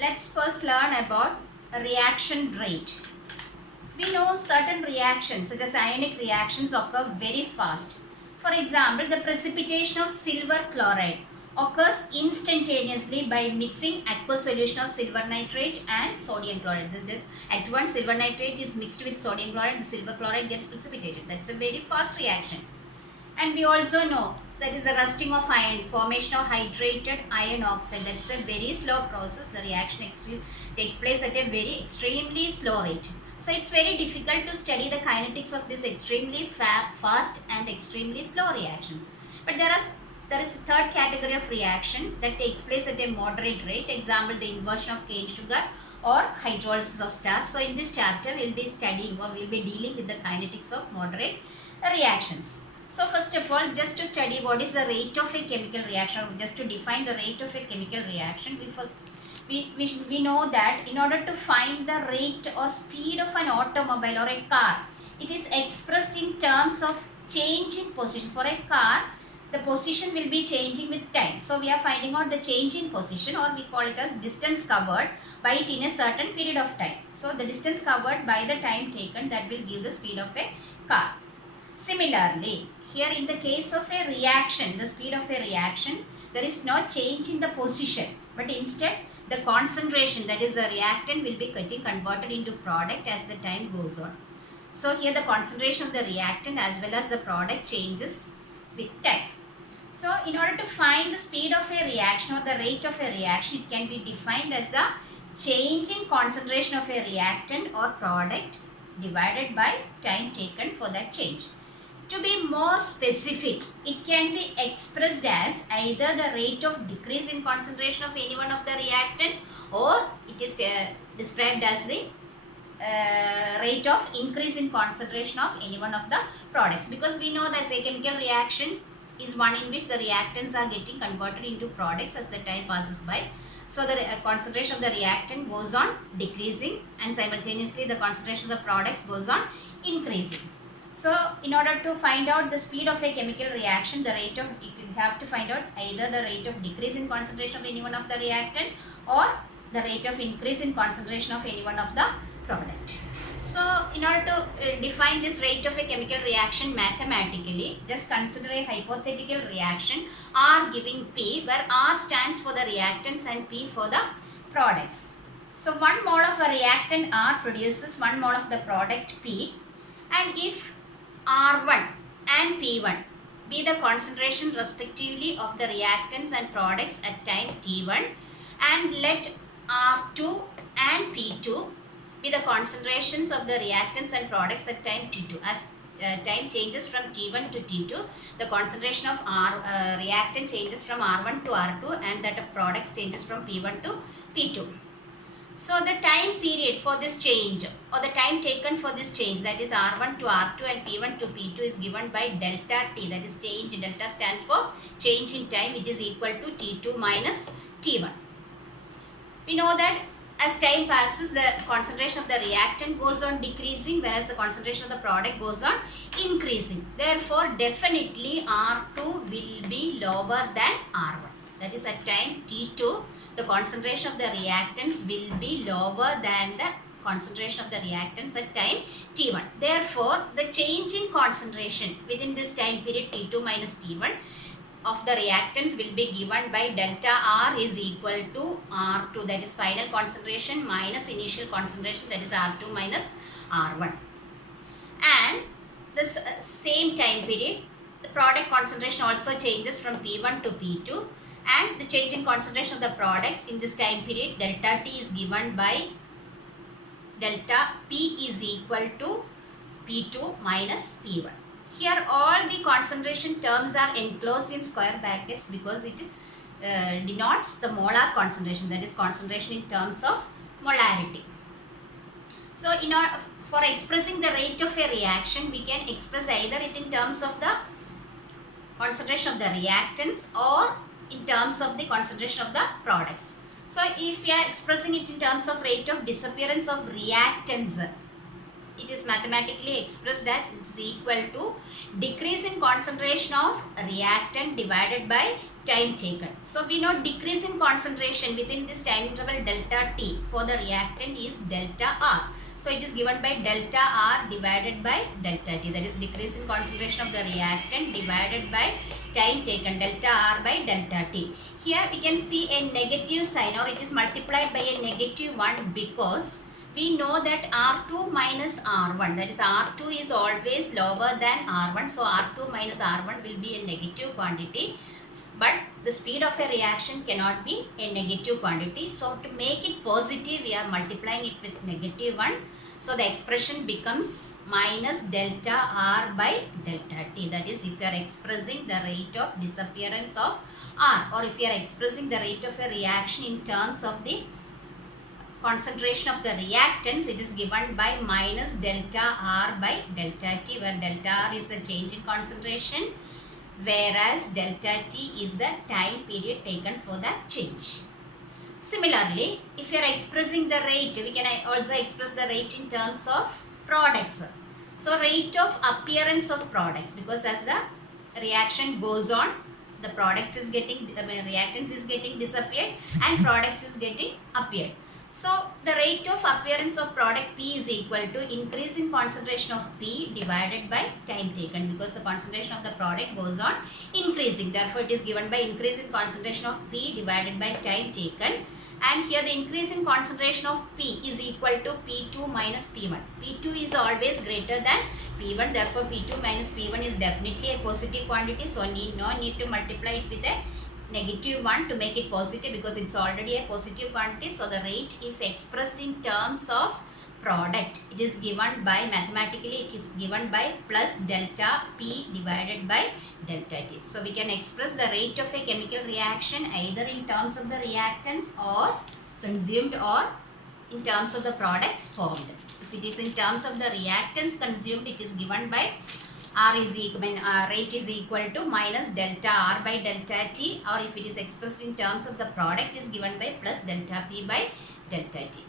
Let's first learn about reaction rate. We know certain reactions such as ionic reactions occur very fast. For example, the precipitation of silver chloride occurs instantaneously by mixing aqueous solution of silver nitrate and sodium chloride. This at once silver nitrate is mixed with sodium chloride, the silver chloride gets precipitated. That's a very fast reaction. And we also know that is the rusting of iron, formation of hydrated iron oxide. That's a very slow process. The reaction takes place at a very extremely slow rate. So it's very difficult to study the kinetics of this extremely fast and extremely slow reactions. But there is a third category of reaction that takes place at a moderate rate. Example, the inversion of cane sugar or hydrolysis of starch. So in this chapter, we'll be studying or we'll be dealing with the kinetics of moderate reactions. So first of all, just to study what is the rate of a chemical reaction, or just to define the rate of a chemical reaction, we know that in order to find the rate or speed of an automobile or a car, it is expressed in terms of change in position. For a car, the position will be changing with time. So we are finding out the change in position, or we call it as distance covered by it in a certain period of time. So the distance covered by the time taken, that will give the speed of a car. Similarly, here in the case of a reaction, the speed of a reaction, there is no change in the position, but instead the concentration, that is the reactant, will be getting converted into product as the time goes on. So here the concentration of the reactant as well as the product changes with time. So in order to find the speed of a reaction or the rate of a reaction, it can be defined as the change in concentration of a reactant or product divided by time taken for that change. To be more specific, it can be expressed as either the rate of decrease in concentration of any one of the reactant, or it is described as the rate of increase in concentration of any one of the products, because we know that a chemical reaction is one in which the reactants are getting converted into products as the time passes by. So the concentration of the reactant goes on decreasing, and simultaneously the concentration of the products goes on increasing. So in order to find out the speed of a chemical reaction, you have to find out either the rate of decrease in concentration of any one of the reactant or the rate of increase in concentration of any one of the product. So in order to define this rate of a chemical reaction mathematically, just consider a hypothetical reaction R giving P, where R stands for the reactants and P for the products. So 1 mole of a reactant R produces 1 mole of the product P, and if R1 and P1 be the concentration respectively of the reactants and products at time T1, and let R2 and P2 be the concentrations of the reactants and products at time T2. As time changes from T1 to T2, the concentration of reactant changes from R1 to R2, and that of products changes from P1 to P2. So the time period for this change, or the time taken for this change, that is R1 to R2 and P1 to P2, is given by delta T, that is change. Delta stands for change in time, which is equal to T2 minus T1. We know that as time passes, the concentration of the reactant goes on decreasing, whereas the concentration of the product goes on increasing. Therefore, definitely R2 will be lower than R1. That is at time T2, the concentration of the reactants will be lower than the concentration of the reactants at time T1. Therefore, the change in concentration within this time period T2 minus T1 of the reactants will be given by delta R is equal to R2, that is final concentration minus initial concentration, that is R2 minus R1. And this same time period, the product concentration also changes from P1 to P2, and the change in concentration of the products in this time period, delta T, is given by delta P is equal to P2 minus P1. Here all the concentration terms are enclosed in square brackets because it denotes the molar concentration, that is concentration in terms of molarity. So for expressing the rate of a reaction, we can express either it in terms of the concentration of the reactants or in terms of the concentration of the products. So if we are expressing it in terms of rate of disappearance of reactants, it is mathematically expressed that it is equal to decrease in concentration of reactant divided by time taken. So we know decrease in concentration within this time interval delta T for the reactant is delta R. So it is given by delta R divided by delta T, that is decrease in concentration of the reactant divided by time taken, delta R by delta T. Here we can see a negative sign, or it is multiplied by a negative 1 because we know that R2 minus R1, that is R2 is always lower than R1, so R2 minus R1 will be a negative quantity, but the speed of a reaction cannot be a negative quantity. So to make it positive, we are multiplying it with negative 1. So the expression becomes minus delta R by delta T, that is if you are expressing the rate of disappearance of R, or if you are expressing the rate of a reaction in terms of the concentration of the reactants, it is given by minus delta R by delta T, where delta R is the change in concentration, whereas delta T is the time period taken for that change. Similarly, if you are expressing the rate, we can also express the rate in terms of products. So rate of appearance of products, because as the reaction goes on, the products is getting, reactants is getting disappeared and products is getting appeared. So the rate of appearance of product P is equal to increase in concentration of P divided by time taken, because the concentration of the product goes on increasing. Therefore, it is given by increase in concentration of P divided by time taken. And here the increase in concentration of P is equal to P2 minus P1. P2 is always greater than P1. Therefore, P2 minus P1 is definitely a positive quantity. So, no need to multiply it with a negative 1 to make it positive, because it's already a positive quantity. So the rate, if expressed in terms of product, it is given by, mathematically it is given by plus delta P divided by delta T. So we can express the rate of a chemical reaction either in terms of the reactants or consumed, or in terms of the products formed. If it is in terms of the reactants consumed, it is given by rate is equal to minus delta R by delta T, or if it is expressed in terms of the product, is given by plus delta P by delta T.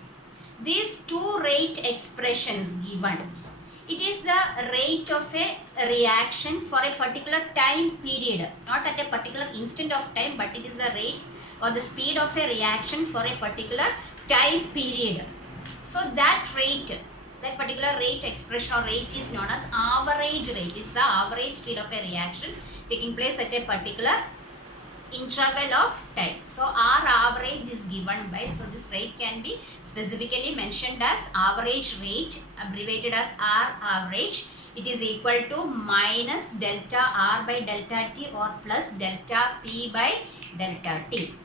These two rate expressions given, it is the rate of a reaction for a particular time period, not at a particular instant of time, but it is the rate or the speed of a reaction for a particular time period. So that rate, that particular rate expression or rate is known as average rate. Is the average speed of a reaction taking place at a particular interval of time. So R average is given by, so this rate can be specifically mentioned as average rate, abbreviated as R average. It is equal to minus delta R by delta T or plus delta P by delta T.